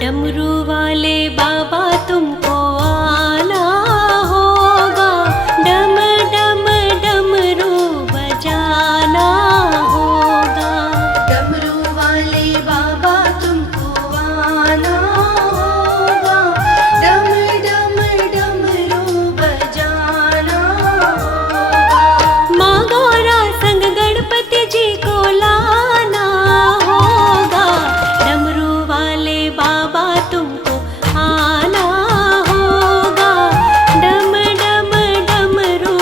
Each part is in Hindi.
डमरू वाले बाबा तुमको आना होगा, डम डम डमरू बजाना होगा। डमरू वाले बाबा तुमको आना होगा, डम डम डमरू बजाना होगा। माँ गौरा संग गणपति जी को लाना होगा, डमरू वाले बाबा तुमको आना होगा, डम डम डमरू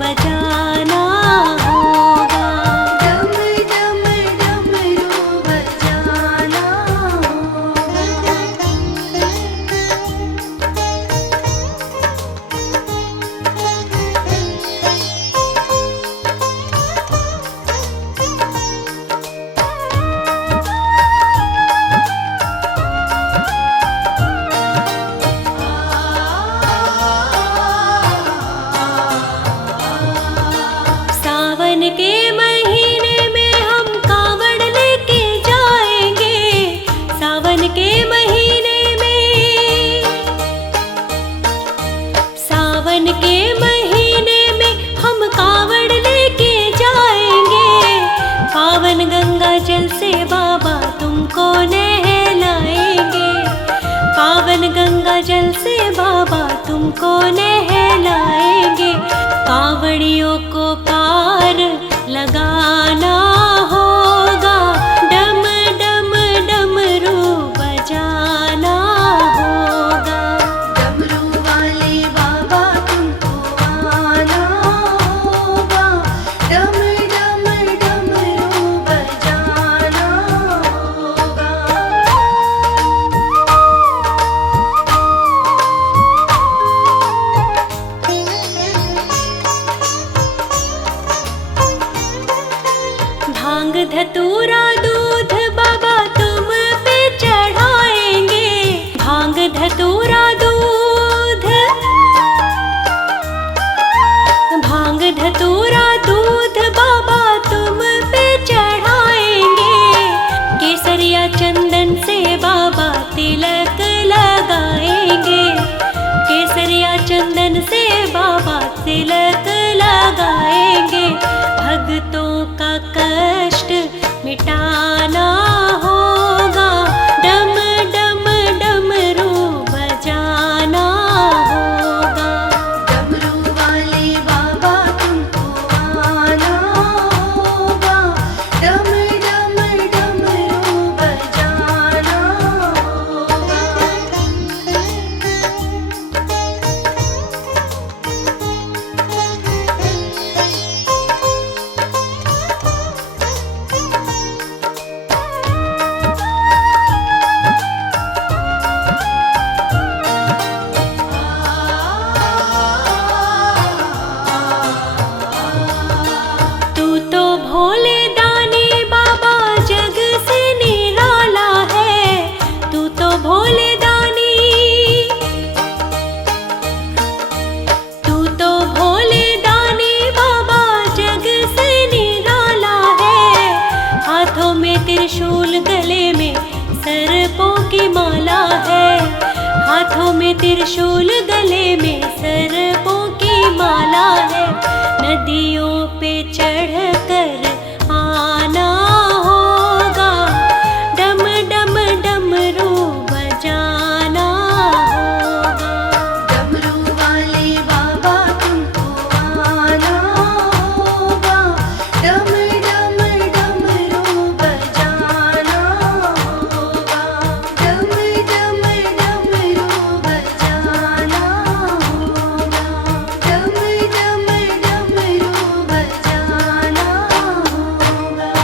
बजाना होगा। डम डम डमरू बजाना सावन के महीने में हम कावड़ लेके जाएंगे, सावन के महीने में, सावन के महीने में हम कावड़ लेके जाएंगे। पावन गंगा जल से बाबा तुमको नहलाएंगे, पावन गंगा जल से बाबा तुमको नहलाएंगे। कावड़ियों को पार लगाना होगा, डम डम डमरू बजाना होगा। डमरू वाले बाबा तुमको आना होगा, डम डम डमरू बजाना होगा। भांग धतूरा दूध बाबा तुम पे चढ़ाएंगे, भांग धतूरा दूध, भांग धतूरा दूध बाबा तुम पे चढ़ाएंगे। केसरिया चंदन से बाबा तिलक लगाएंगे, केसरिया चंदन से बाबा तिलक लगाएंगे। भक्तों का कष्ट मिटाना होगा, डम डम डमरू बजाना होगा। डमरू वाले बाबा तुमको आना होगा, डम डम डमरू बजाना होगा। तू तो भोले दानी बाबा जग से निराला है, तू तो भोले दानी, तू तो भोले दानी बाबा जग से निराला है। हाथों में त्रिशूल गले में सर्पों की माला है, हाथों में त्रिशूल गले में सर्पों की माला है। नदियों पे चढ़कर आना होगा, डम डम डमरू बजाना होगा। डमरू वाले बाबा तुमको आना होगा, डम डम डमरू बजाना होगा। डम डम डमरू बजाना होगा, डम डम डमरू बजाना होगा।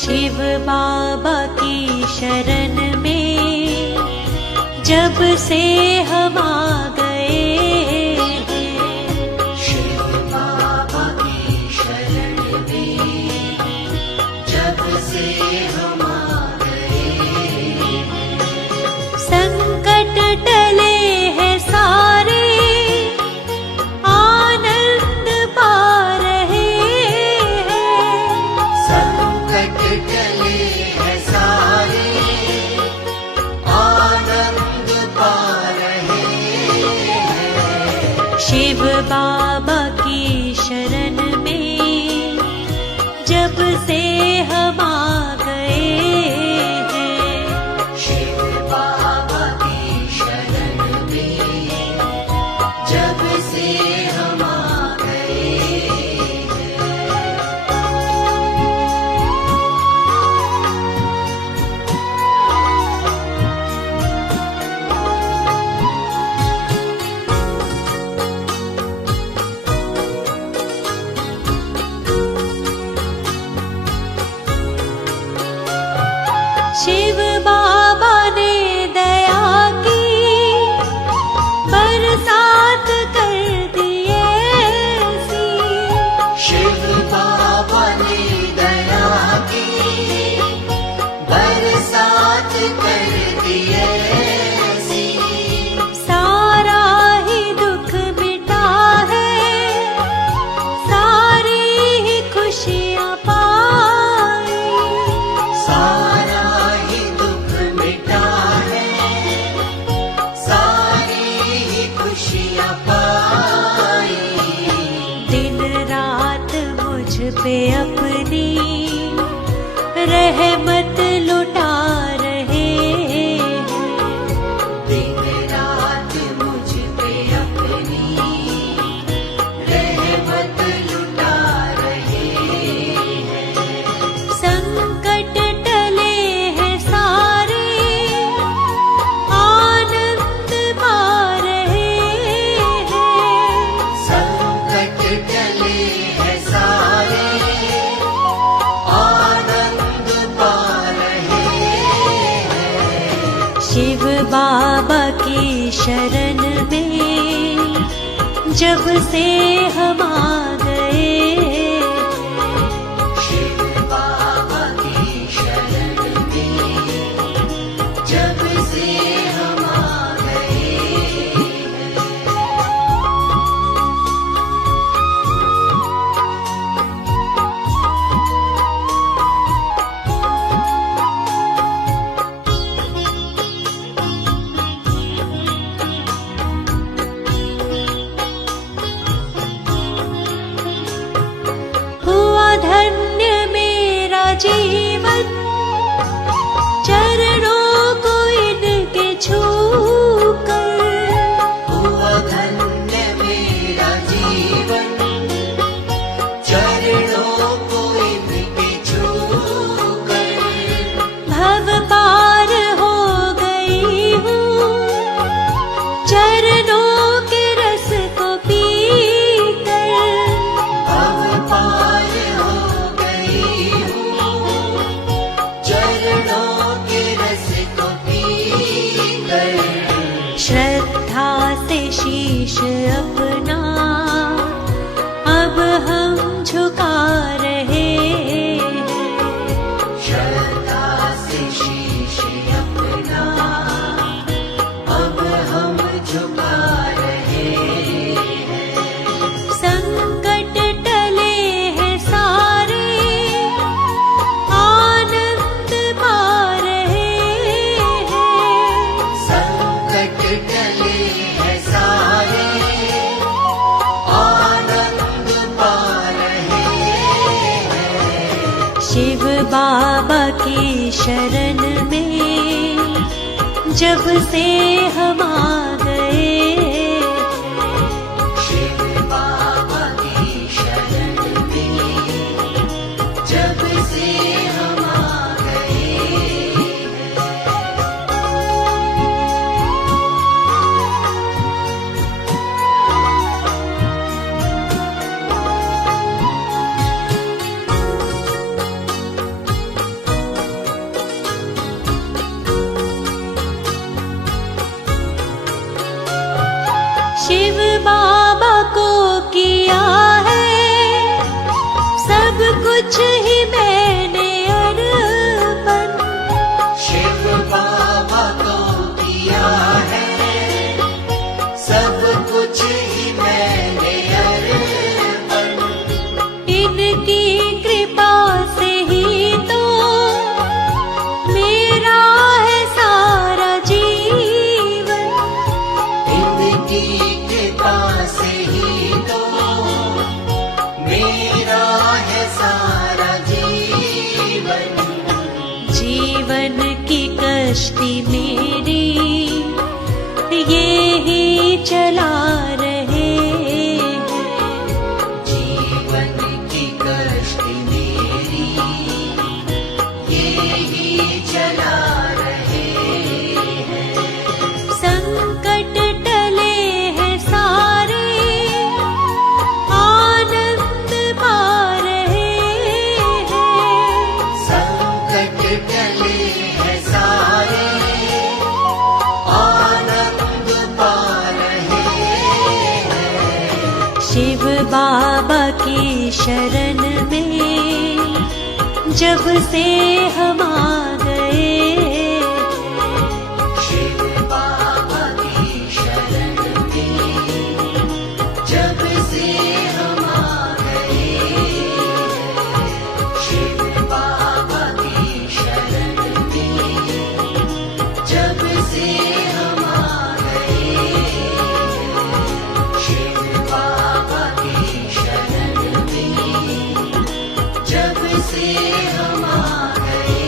शिव बाबा की शरण में जब से हम आ गए हैं, शिव बाबा की शरण में जब से हम आ गए हैं, शिव बाबा की शरण में जब से हम आ गए हैं। शिव बाबा ने दया की बरसात कर दिए सी, शिव बाबा ने दया की बरसात कर दिए सी, सारा ही दुख मिटा है, सारी ही खुशियाँ पाई, सारा ही दुख मिटा है, सारी ही खुशियाँ पाई। दिन रात मुझ पे अपनी रहमत लुटा रहे हैं, दिन रात मुझ पे अपनी रहमत लुटा रहे हैं। संकट टले हैं सारे, आनंद पा रहे हैं, संकट टले हैं सारे, आनंद पा रहे हैं। शिव बाबा की शरण में जब से हम आ गए, शिव बाबा की शरण में जब से हम आ गए हैं। हुआ धन्य मेरा जीवन, चरणों को इनके छूकर, हुआ धन्य मेरा जीवन, चरणों को इनके छूकर, भव पार हो गई हूँ, चरणों के रस को पीकर, अब पार हो गई हूँ, चरणों के रस को पीकर। श्रद्धा से शीश अपना अब हम झुका रहे हैं, श्रद्धा से शीश अपना अब हम झुका रहे हैं। संकट टले हैं सारे, आनंद पा रहे हैं, संकट टले हैं सारे, आनंद पा रहे हैं। शिव बाबा की शरण में जब से हम आ गए, शिव बाबा की शरण में जब से हम आ गए हैं। शिव बाबा को किया है सब कुछ ही मैंने अर्पण, शिव बाबा को किया है सब कुछ ही मैंने अर्पण, इनकी कृपा से ही तो मेरा है सारा जीवन, इनकी की कृपा से ही तो मेरा है सारा जीवन। जीवन की कश्ती मेरी ये ही चला रहे हैं। जीवन की कश्ती मेरी ये ही चला रहे हैं। संकट टले हैं सारे, आनंद पा रहे हैं। संकट टले हैं सारे, आनंद पा रहे हैं। शिव बाबा की शरण में जब से हम आ गए, शिव बाबा की शरण में जब से हम आ गए। शिव बाबा की शरण में जब से हम आ गए। शिव बाबा की शरण में जब से हम आ गए।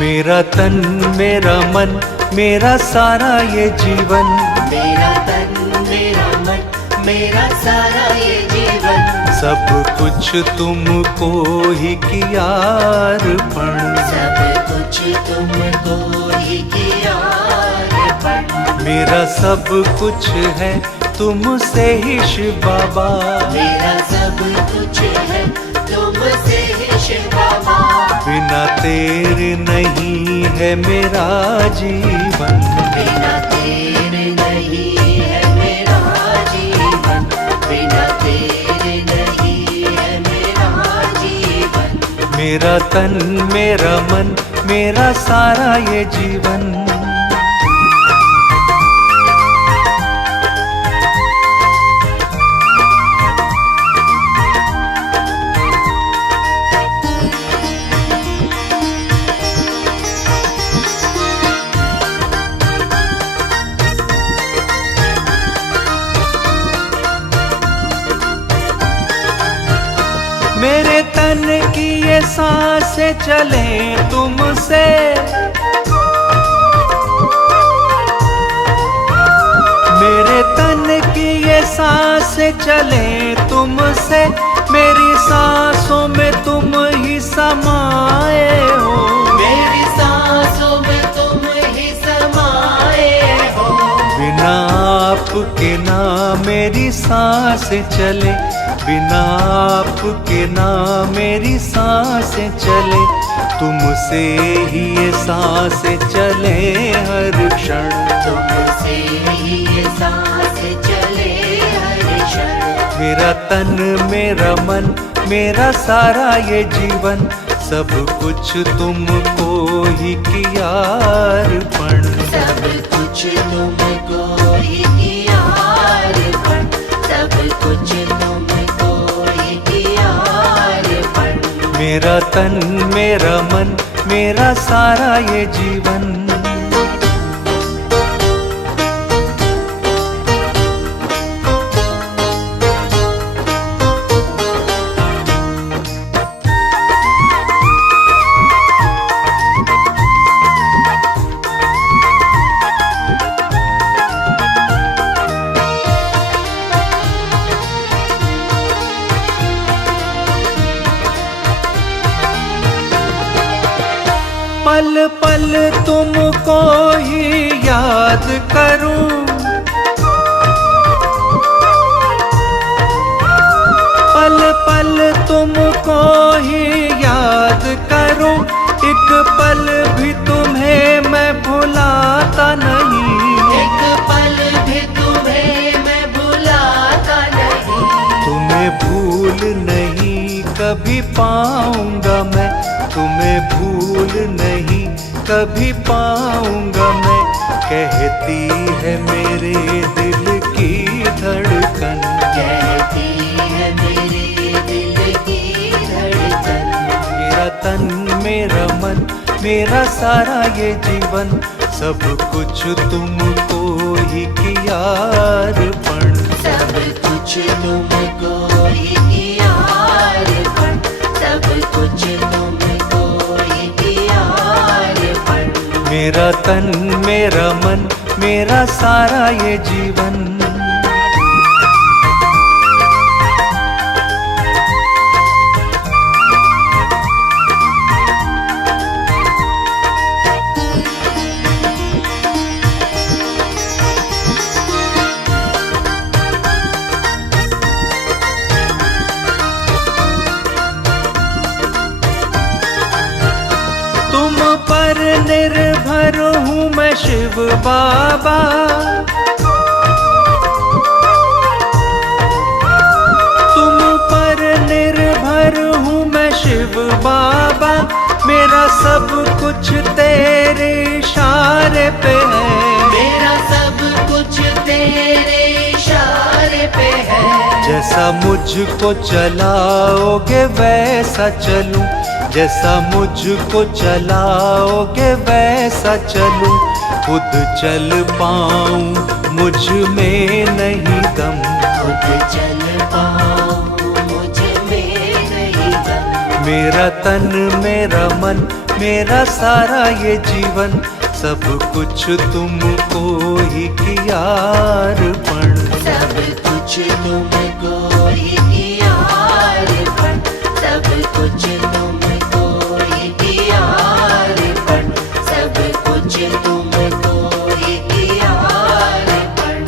मेरा तन मेरा मन मेरा सारा ये जीवन, मेरा तन मेरा मन मेरा सारा ये जीवन, सब कुछ तुमको ही किया अर्पण। सब कुछ तुमको ही किया अर्पण। मेरा सब कुछ है तुमसे ही शिव बाबा, मेरा सब कुछ है तुमसे ही शिव बाबा। बिना तेरे नहीं है मेरा जीवन। बिना तेरे नहीं है मेरा जीवन। बिना तेरे नहीं है मेरा जीवन। मेरा तन मेरा मन मेरा सारा ये जीवन। मेरे तन की ये सांसें चले तुमसे, मेरे तन की ये सांसें चले तुमसे। मेरी सांसों में तुम ही समाए हो, मेरी सांसों में तुम ही समाए हो। बिना आपके ना मेरी सांसें चले, बिना आपके ना मेरी सांसें चले। तुमसे ही ये सांसें चले हर क्षण, तुमसे ही ये सांस चले हर क्षण। मेरा तन मेरा मन मेरा सारा ये जीवन, सब कुछ तुमको ही किया अर्पण। सब कुछ तुमको ही किया अर्पण। सब कुछ तुमको ही किया अर्पण। मेरा तन मेरा मन मेरा सारा ये जीवन। पल पल तुमको ही याद करूं, पल पल तुमको ही याद करूं। एक पल भी तुम्हें मैं भुलाता नहीं, एक पल भी तभी पाऊंगा मैं, कहती है मेरे दिल की धड़कन। कहती है मेरे दिल की धड़कन। मेरा तन मेरा मन मेरा सारा ये जीवन, सब कुछ तुमको ही किया अर्पण। सब कुछ तुमको ही किया अर्पण। सब कुछ तुमको ही किया अर्पण। मेरा तन मेरा मन मेरा सारा ये जीवन। तुम पर निर्भर हूँ मैं शिव बाबा, तुम पर निर्भर हूँ मैं शिव बाबा। मेरा सब कुछ तेरे इशारे पे है। मेरा सब कुछ तेरे इशारे पे है। जैसा मुझको चलाओगे वैसा चलूं, जैसा मुझको चलाओगे वैसा चलूं। खुद चल पाऊं मुझ में नहीं दम, खुद चल पाऊं मुझ में नहीं दम। मेरा तन मेरा मन मेरा सारा ये जीवन, सब कुछ तुमको ही किया अर्पण। सब कुछ तुमको ही किया अर्पण। सब कुछ तुमको ही किया अर्पण। सब कुछ तुमको ही किया अर्पण।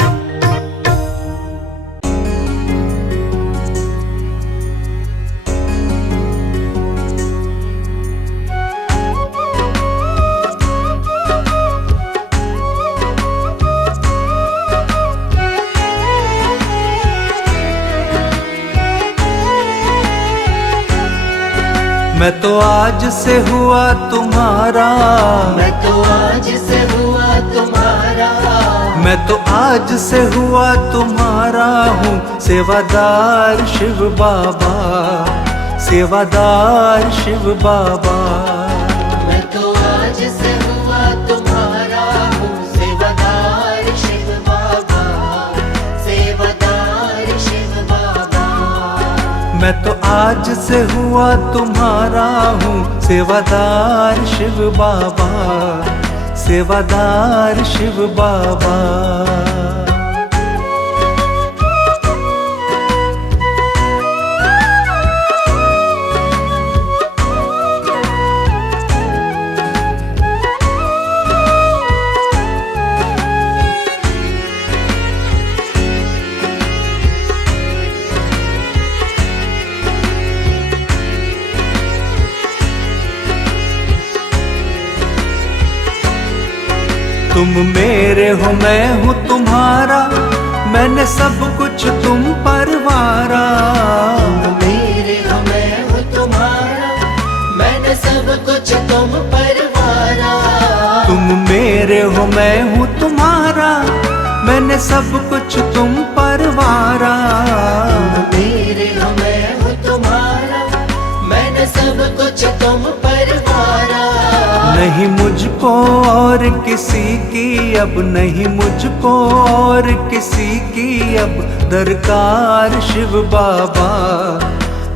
मैं तो आज से हुआ तुम्हारा, मैं तो आज से हुआ तुम्हारा। मैं तो आज से हुआ तुम्हारा हूँ सेवादार शिव बाबा, सेवादार शिव बाबा। मैं तो आज से हुआ तुम्हारा हूँ सेवादार शिव बाबा। सेवादार शिव बाबा। मैं तो आज से हुआ तुम्हारा हूँ सेवादार शिव बाबा, सेवादार शिव बाबा। तुम मेरे हो मैं हूँ तुम्हारा, मैंने सब कुछ तुम पर वारा। तुम मेरे हो मैं हूँ तुम्हारा, मैंने सब कुछ तुम पर वारा। तुम मेरे हो मैं हूँ तुम्हारा, मैंने सब कुछ तुम पर वारा। तुम मेरे हो मैं हूँ तुम्हारा, मैंने सब कुछ तुम पर वारा। नहीं मुझको और किसी की अब, नहीं मुझको और किसी की अब दरकार शिव बाबा,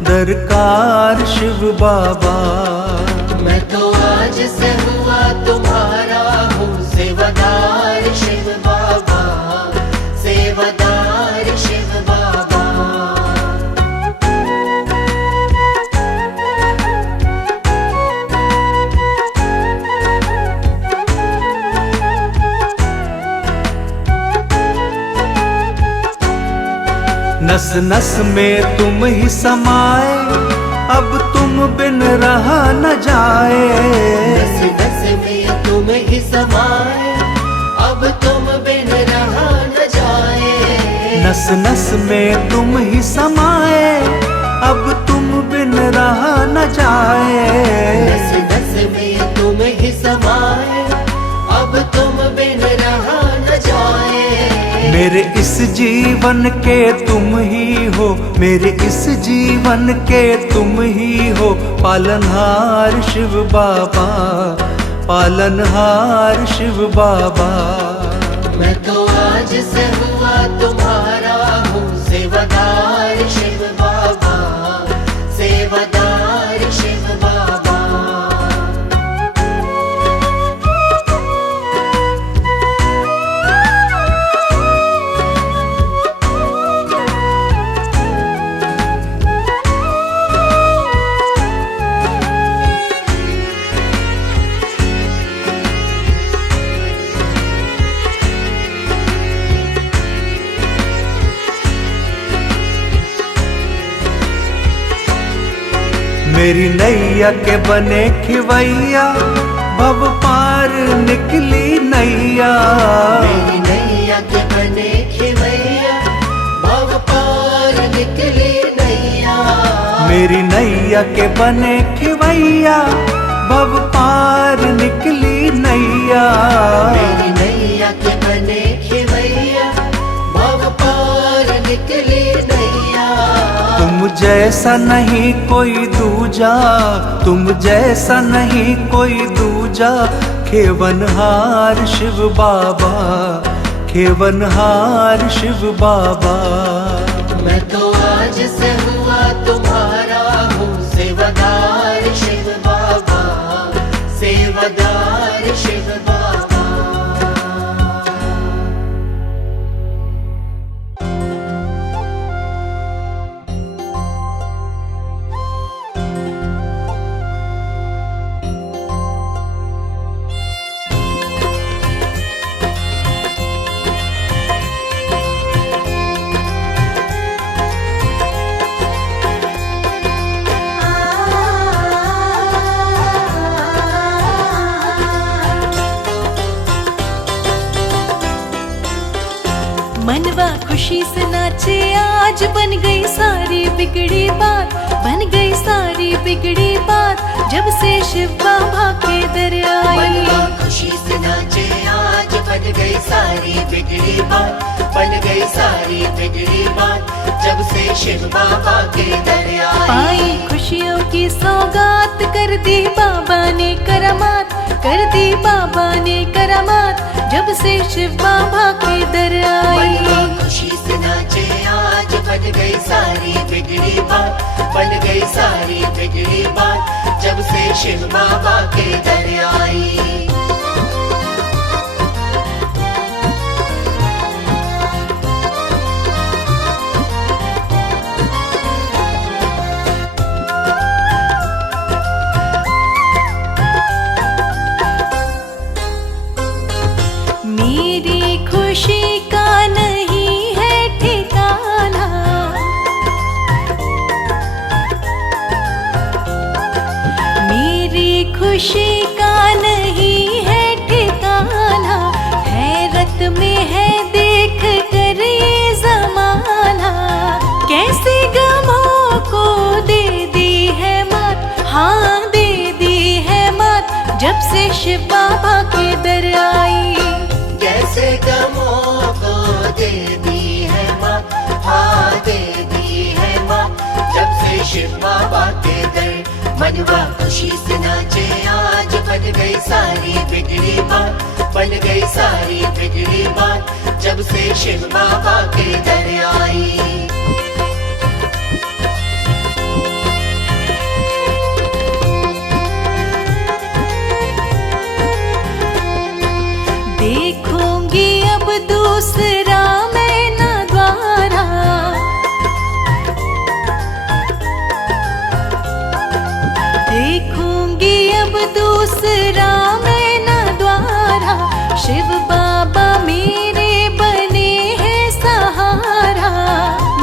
दरकार शिव बाबा। मैं तो आज से हुआ तुम्हारा हूँ सेवादार शिव बाबा। सेवादार शिव बाबा। नस नस में तुम ही समाए, अब तुम बिन रहा न जाए। नस नस में तुम ही समाए, अब तुम बिन रहा न जाए। नस नस में तुम ही समाए, अब तुम बिन रहा न जाए। नस नस में तुम ही समाए, समाए, अब तुम बिन रहा न जाए। मेरे इस जीवन के तुम ही हो, मेरे इस जीवन के तुम ही हो, पालनहार शिव बाबा, पालनहार शिव बाबा। मैं तो आज से हुआ तुम्हारा हूँ सेवादार शिव बाबा, सेवादार शिव बाबा। मेरी नैया के बने खिवैया, भव पार निकली नैया। मेरी नैया के बने खिवैया, भव पार निकली नैया। मेरी नैया के बने खिवैया, भव पार निकली नैया। मेरी नैया के बने खिवैया, भव पार निकली नैया। तुम जैसा नहीं कोई दूजा, तुम जैसा नहीं कोई दूजा, खेवनहार शिव बाबा, खेवनहार शिव बाबा। मैं तो आज से हुआ तुम्हारा हूँ सेवादार शिव बाबा, सेवादार शिव बाबा। मनवा खुशी से नाचे आज, बन गई सारी बिगड़ी बात, बन गई सारी बिगड़ी बात, जब से शिव बाबा के दर आई। मनवा खुशी से नाचे आज, बन गई सारी बिगड़ी बात, बन गई सारी बिगड़ी बात, जब से शिव बाबा के दर आई। पाई खुशियों की सौगात, कर दी बाबा ने करामात, कर दी बाबा ने करामात, जब से शिव बाबा के दर आई। मनवा खुशी से नाचे आज, बन गई सारी बिगड़ी बात, बन गई सारी बिगड़ी बात, जब से शिव बाबा के दर आई। मेरी खुशी का नहीं है ठिकाना, मेरी खुशी का नहीं है ठिकाना, हैरत में है देख कर ये जमाना, कैसे गमों को दे दी है मात, हाँ दे दी है मात, जब से शिव बाबा के दर आई। कैसे गमों को दे दी है माँ, हाँ दे दी है माँ, जब से शिव बाबा के दर। मनवा खुशी से नाचे आज, बन गई सारी बिगड़ी बात, बन गई सारी बिगड़ी बात, जब से शिव बाबा के दर आई। देखूंगी अब दूसरा मैं न द्वारा, देखूंगी अब दूसरा मैं न द्वारा, शिव बाबा मेरे बने हैं सहारा,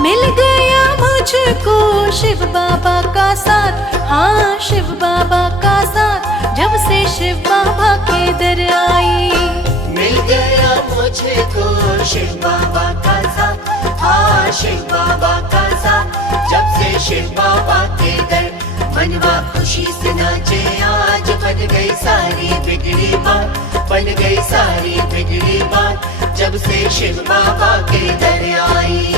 मिल गया मुझको शिव बाबा का साथ, हाँ शिव बाबा का साथ, जब से शिव बाबा के दर आई। मिल गया मुझको शिव बाबा का साथ, हाँ शिव बाबा का साथ, जब से शिव बाबा के दर। मनवा खुशी से नाचे आज, बन गई सारी बिगड़ी बात, बन गई सारी बिगड़ी बात जब से शिव बाबा के दर आई।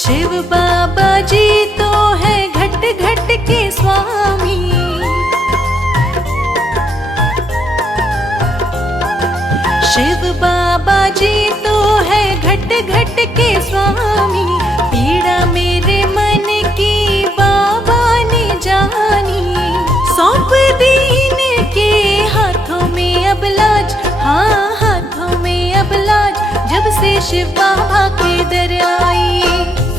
शिव बाबा जी तो है घट घट के स्वामी, शिव बाबा जी तो है घट घट के स्वामी। पीड़ा मेरे मन की बाबा ने जानी, सौंप दीन के हाथों में अब लाज, हाँ हाथों में अब लाज जब से शिव बाबा के दर आई।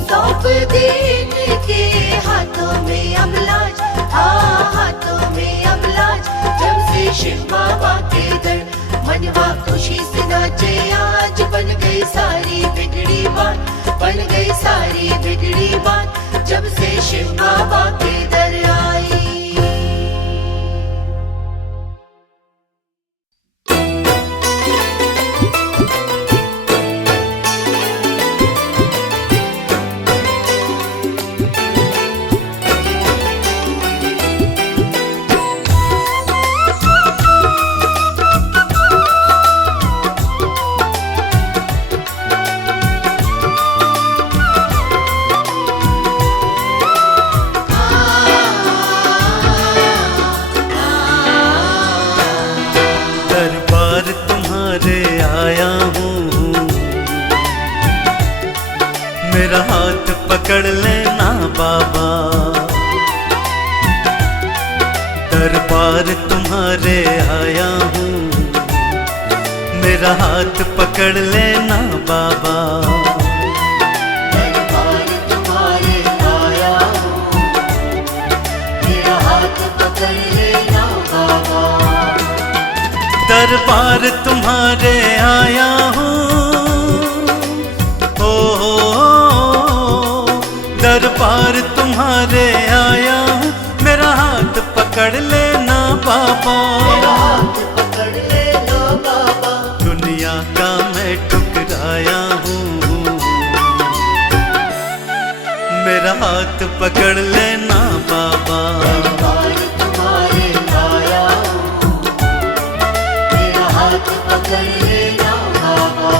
सौंप दीन के हाथों में अब लाज, हाँ हाथों में अब लाज जब से शिव बाबा के दर। मनवा खुशी से नाचे आज, बन गई सारी बिगड़ी बात, बन गई सारी बिगड़ी बात जब से शिव बाबा के दर आई। मेरा हाथ पकड़ लेना बाबा, दरबार तुम्हारे आया हूँ, मेरा हाथ पकड़ लेना बाबा। दरबार तुम्हारे आया हूँ, मेरा हाथ पकड़ लेना बाबा। दरबार तुम्हारे आया हूँ, दरबार तुम्हारे आया हूँ, मेरा हाथ पकड़ लेना बाबा। मेरा हाथ पकड़ लेना बाबा। दुनिया का मैं ठुकराया हूँ, मेरा हाथ पकड़ लेना बाबा। दरबार तुम्हारे आया हूँ, मेरा हाथ पकड़ लेना बाबा।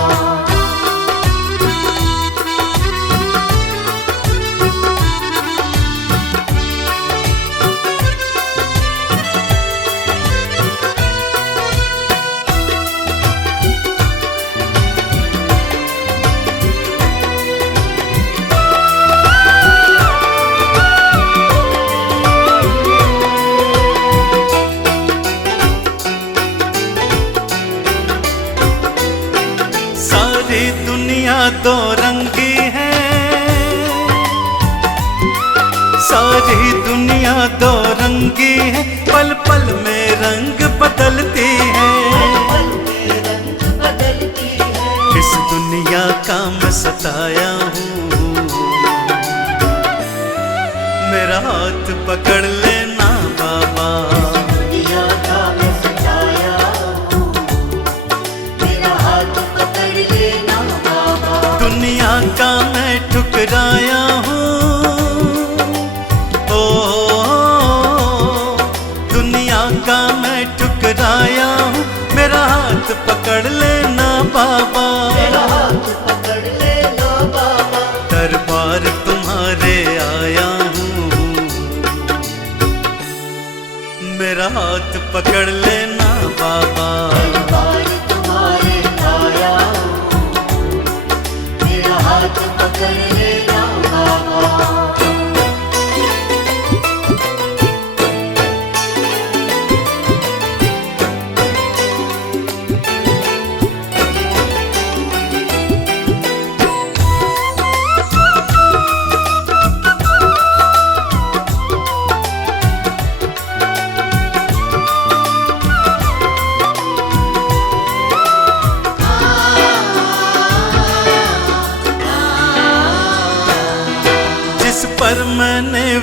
दुनिया दो रंगी है, सारी दुनिया दो रंगी है, पल पल में रंग बदलती है, पल में रंग बदलती है। इस दुनिया का मैं सताया हूँ, मेरा हाथ पकड़ लेना बाबा। दुनिया का मैं सताया हूँ, मेरा हाथ पकड़ लेना बाबा। दुनिया का मैं ठुकराया हूँ, ओ दुनिया का मैं ठुकराया हूँ, मेरा हाथ पकड़ लेना बाबा। मेरा हाथ पकड़ लेना बाबा। दरबार तुम्हारे आया हूँ, मेरा हाथ पकड़ लेना बाबा। दरबार तुम्हारे आया हूँ, मेरा हाथ पकड़ लेना बाबा।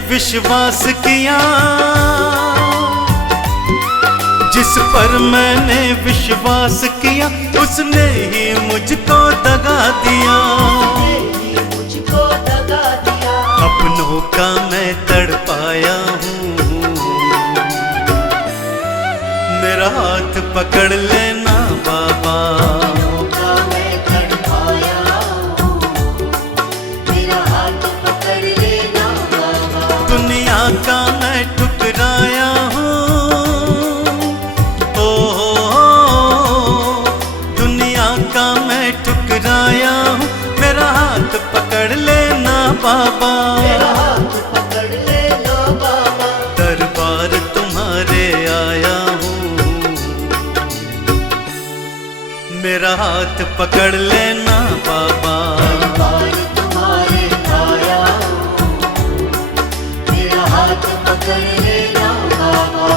विश्वास किया, जिस पर मैंने विश्वास किया उसने ही मुझको दगा दिया। मुझको दगा दिया। अपनों का मैं तड़पाया हूँ, मेरा हाथ पकड़ लेना बाबा। अपनों का मैं तड़पाया हूँ, मेरा हाथ पकड़ लेना बाबा। दुनिया का मैं ठुकराया हूँ, दुनिया का मैं ठुकराया हूँ, मेरा हाथ पकड़ लेना बाबा। मेरा हाथ पकड़ लेना बाबा। दरबार तुम्हारे आया हूँ, मेरा हाथ पकड़ लेना बाबा। दरबार तुम्हारे आया हूँ, मेरा हाथ पकड़ लेना बाबा।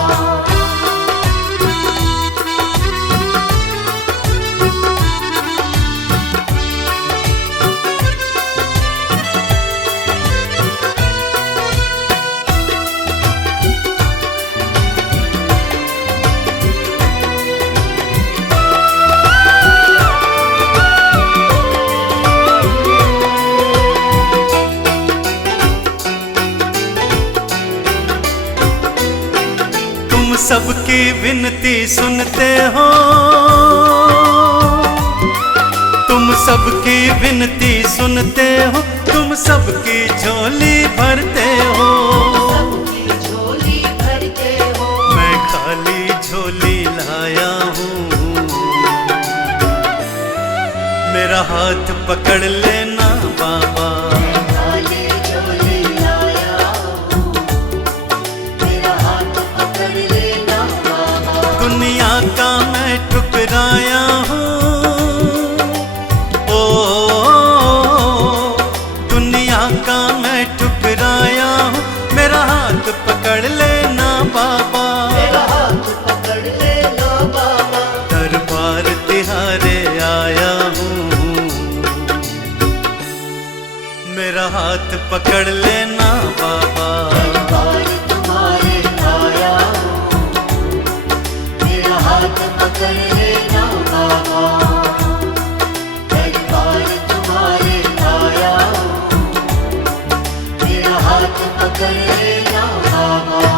तुम सबकी विनती सुनते हो, तुम सबकी विनती सुनते हो, तुम सबकी झोली भरते हो। सबकी झोली भरते हो। मैं खाली झोली लाया हूँ, मेरा हाथ पकड़ लेना बाबा। खाली झोली लाया हूँ, मेरा हाथ पकड़ लेना बाबा। दुनिया का मैं ठुकराया हूँ, ओ दुनिया का मैं ठुकराया हूँ, मेरा हाथ पकड़ लेना बाबा। मेरा हाथ पकड़ लेना बाबा। दरबार तिहारे आया हूँ, मेरा हाथ पकड़ लेना बाबा। दरबार तुम्हारे आया हूँ, मेरा हाथ पकड़ लेना बाबा। दरबार तुम्हारे आया हूँ, मेरा हाथ पकड़ लेना बाबा।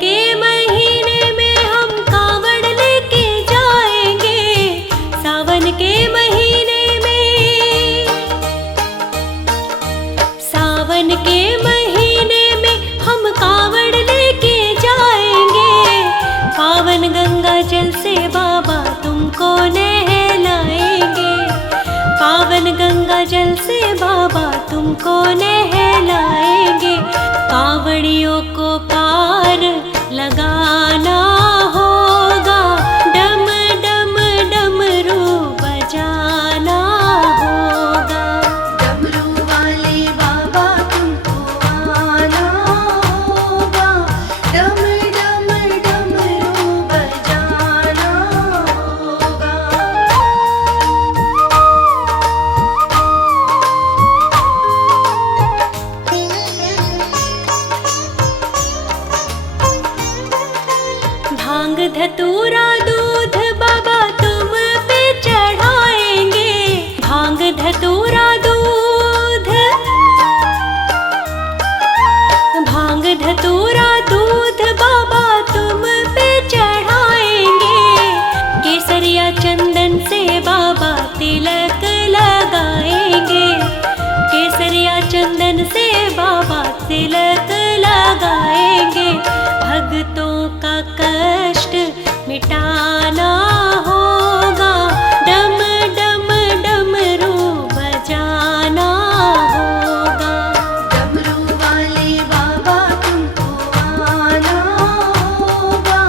के महीने में हम कावड़ लेके जाएंगे, सावन के महीने में, सावन के महीने में हम कावड़ लेके जाएंगे। पावन गंगा जल से बाबा तुमको नहलाएंगे, पावन गंगा जल से बाबा तुमको नहलाएंगे। कावड़ियों को पार लगाना होगा, डम डम डमरू बजाना होगा। डमरू वाले बाबा तुमको आना होगा, डम डम डमरू बजाना होगा। भांग धतूरा दूध बाबा तुम पे चढ़ाएंगे, भांग धतूरा दूध, भांग धतूरा दूध बाबा तुम पे चढ़ाएंगे। केसरिया चंदन से बाबा तिलक लगाएंगे, केसरिया चंदन से बाबा तिलक लगाएंगे। भक्तों का कष्ट मिटाना होगा, डम डम डमरू बजाना होगा। डमरू वाले बाबा तुमको आना होगा,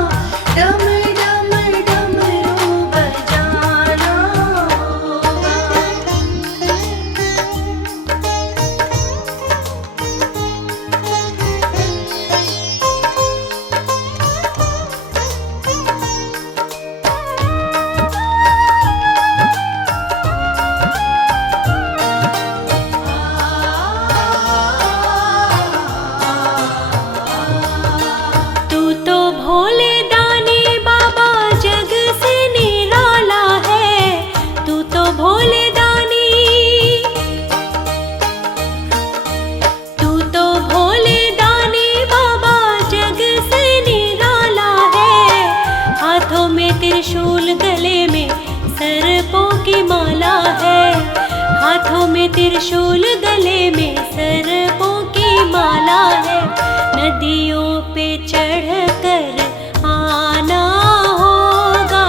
डम डम डमरू बजाना होगा। तू तो भोले दानी बाबा जग से निराला है, तू तो भोले दानी, तू तो भोले दानी बाबा जग से निराला है। हाथों में त्रिशूल गले में सर्पों की माला है, हाथों में त्रिशूल गले में सर्पों की माला है। नदियों पे चढ़कर आना होगा,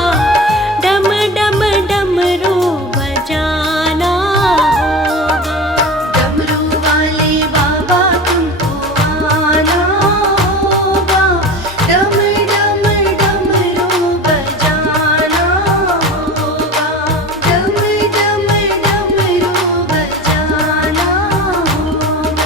डम डम डमरू बजाना होगा। डमरू वाले बाबा तुमको आना होगा, डम डम डमरू बजाना होगा, डम डम डमरू बजाना होगा।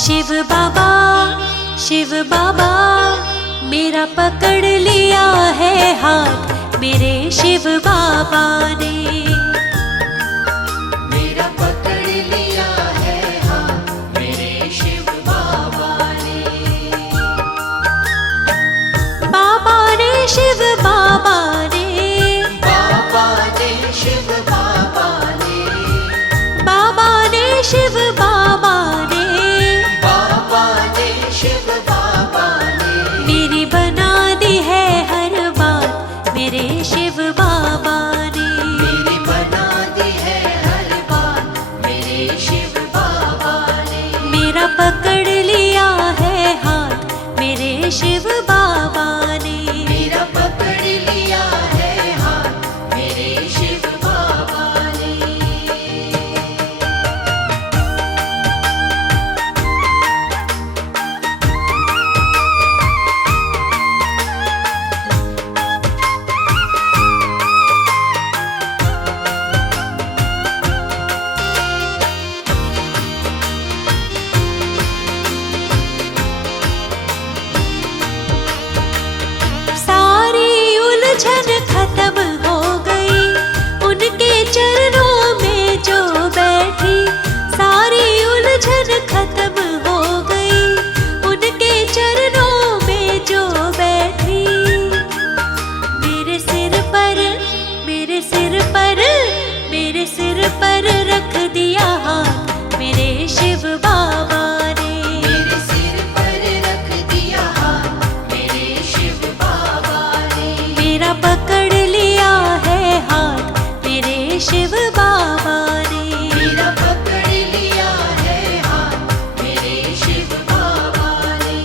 शिव बाबा मेरा पकड़ लिया है हाथ मेरे शिव बाबा ने। मेरा पकड़ लिया है हाथ मेरे शिव बाबा ने। बाबा ने शिव बाबा ने। बाबा ने शिव बाबा ने। बाबा ने शिव बाबा ने। बाबा ने शिव बाबा ने। मेरी बना दी है हर बात मेरे शिव बाबा ने। मेरी बना दी है हर बात मेरे शिव बाबा ने। मेरा पकड़ लिया है हाथ मेरे शिव बाबा ने। मेरा पकड़ लिया है हाथ मेरे शिव बाबा ने। सारी उलझन खत्म हो गई उनके चरणों में जो बैठी। सारी उलझन खत्म हो गई उनके चरणों में जो बैठी। मेरे सिर पर मेरे सिर पर मेरे सिर पर रख दिया हाथ मेरे शिव बाबा ने। मेरे सिर पर रख दिया हाथ मेरे शिव बाबा ने। मेरा पकड़ लिया है हाथ मेरे शिव बाबा ने। मेरा पकड़ लिया है हाथ मेरे शिव बाबा ने।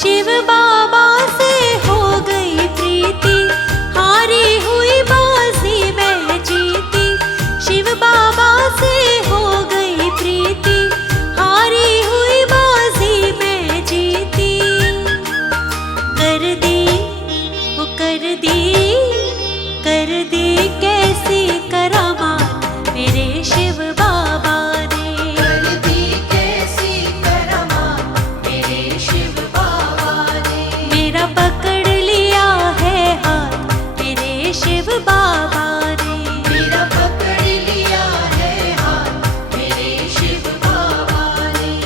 शिव बाबा से हो गई प्रीति हारी हुई बाजी मैं जीती। शिव बाबा से हो गई प्रीति हारी हुई बाजी मैं जीती। कर दी वो कर दी कैसी करामात मेरे शिव बाबा ने। कर दी कैसी करामात मेरे शिव बाबा ने। मेरा पकड़ लिया है हाथ मेरे शिव बाबा ने। मेरा पकड़ लिया है हाथ मेरे शिव बाबा ने।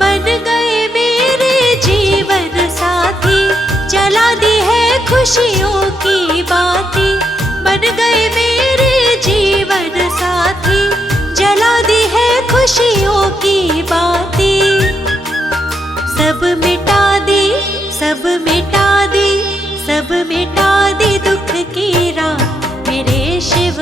बन गए मेरे जीवन साथी जला दी है खुशियों की बाती। बन गए मेरे जीवन साथी जला दी है खुशियों की बाती। सब मिटा दी सब मिटा दी सब मिटा दी दुख की रात मेरे शिव